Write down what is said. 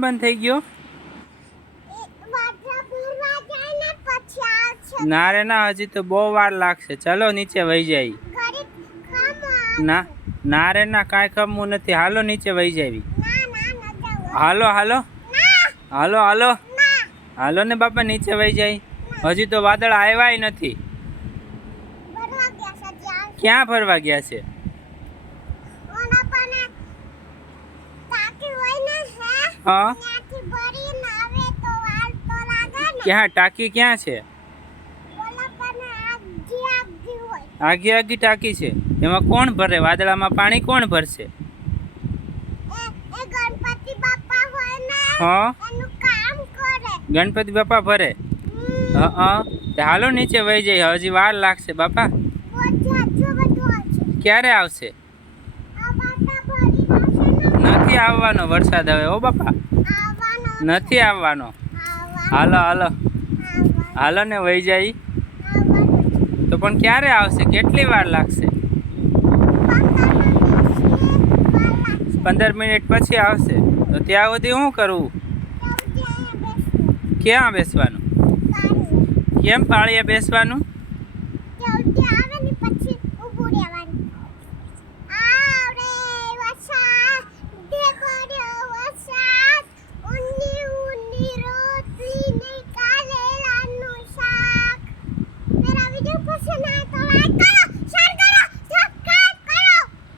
કેમ બંધ થઈ ગયો? ના રે ના, હજી તો બહુ વાર લાગશે. ચલો નીચે વહી જાય. ના ના રે ના, કાંઈ ખમવું નથી. હાલો નીચે વહી જાવી. હાલો હાલો હાલો હાલો હાલો ને બાપા, નીચે વહી જાય. હજી તો વાદળ આવ્યા નથી. ક્યાં ફરવા ગયા છે? હા, ક્યાં ટાંકી ક્યાં છે? આગી આગી ટાંકી છે. એમાં કોણ ભરે? વાદળામાં પાણી કોણ ભરશે? હા, ગણપતિ બાપા ભરે. હા, હાલો નીચે વહી જાય. હજી વાર લાગશે બાપા. ક્યારે આવશે? નથી આવવાનો વરસાદ હવે. ઓ બાપા, નથી આવવાનો. હાલો હાલો હાલો ને વહી જાય. તો પણ ક્યારે આવશે? કેટલી વાર લાગશે? 15 મિનિટ પછી આવશે. તો ત્યાં સુધી શું કરવું? ક્યાં બેસવાનું? કેમ પાળીએ બેસવાનું?